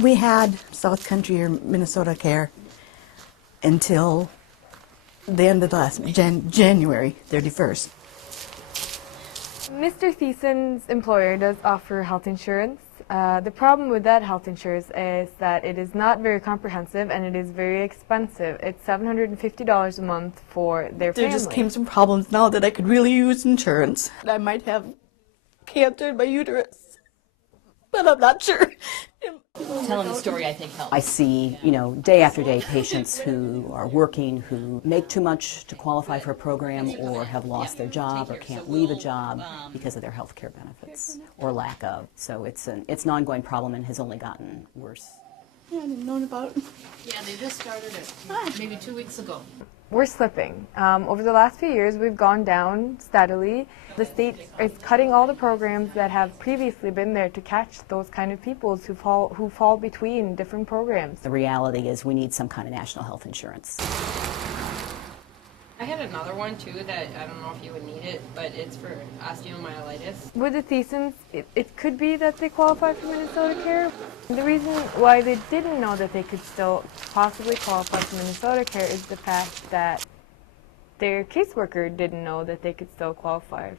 We had South Country or Minnesota Care until the end of last January 31st. Mr. Thiessen's employer does offer health insurance. The problem with that health insurance is that it is not very comprehensive and it is very expensive. It's $750 a month for their family. There just came some problems now that I could really use insurance. I might have cancer in my uterus, but I'm not sure. Telling the story, I think, helps. I see, day after day patients who are working, who make too much to qualify for a program or have lost their job or can't leave a job because of their health care benefits or lack of. So it's an ongoing problem and has only gotten worse. Yeah, I didn't know about it. Yeah, they just started it maybe 2 weeks ago. We're slipping. Over the last few years, we've gone down steadily. The state is cutting all the programs that have previously been there to catch those kind of people who fall between different programs. The reality is we need some kind of national health insurance. I had another one too that I don't know if you would need it, but it's for osteomyelitis. With the Thiessens, it could be that they qualify for Minnesota Care. The reason why they didn't know that they could still possibly qualify for Minnesota Care is the fact that their caseworker didn't know that they could still qualify.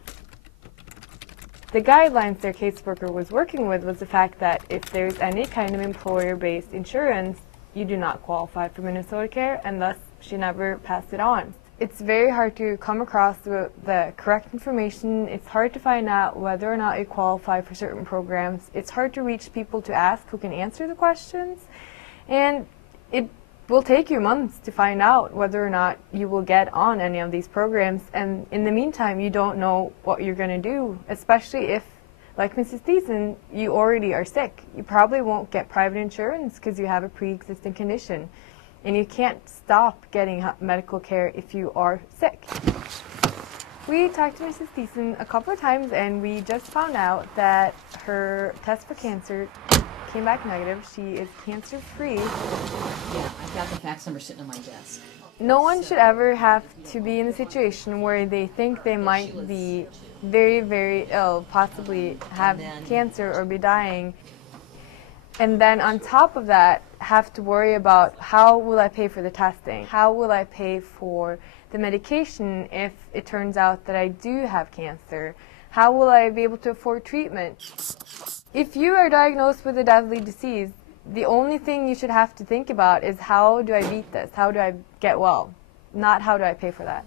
The guidelines their caseworker was working with was the fact that if there's any kind of employer-based insurance, you do not qualify for Minnesota Care, and thus she never passed it on. It's very hard to come across the correct information. It's hard to find out whether or not you qualify for certain programs. It's hard to reach people to ask who can answer the questions. And it will take you months to find out whether or not you will get on any of these programs. And in the meantime, you don't know what you're going to do, especially if, like Mrs. Thiessen, you already are sick. You probably won't get private insurance because you have a pre-existing condition. And you can't stop getting medical care if you are sick. We talked to Mrs. Thiessen a couple of times and we just found out that her test for cancer came back negative. She is cancer-free. Yeah, I've got the fax number sitting on my desk. No one should ever have to be in a situation where they think they might be very, very ill, possibly have cancer or be dying. And then on top of that, have to worry about how will I pay for the testing? How will I pay for the medication if it turns out that I do have cancer? How will I be able to afford treatment? If you are diagnosed with a deadly disease, the only thing you should have to think about is how do I beat this? How do I get well? Not how do I pay for that?